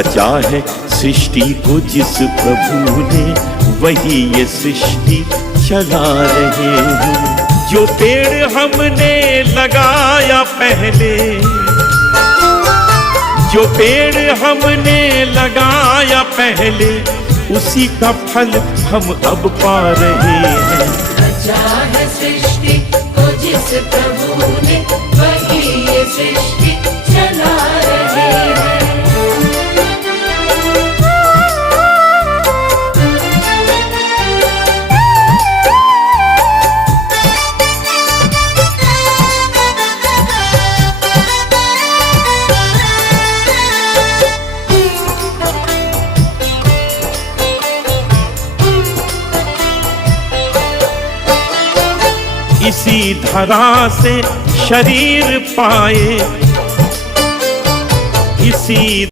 रचा है सृष्टि को जिस प्रभु ने, वही ये सृष्टि चला रहे हैं। जो पेड़ हमने लगाया पहले, जो पेड़ हमने लगाया पहले, उसी का फल हम अब पा रहे हैं। रचा है सृष्टि को जिस प्रभु ने, वही ये सृष्टि चला रहे हैं। इसी धरा से शरीर पाए, इसी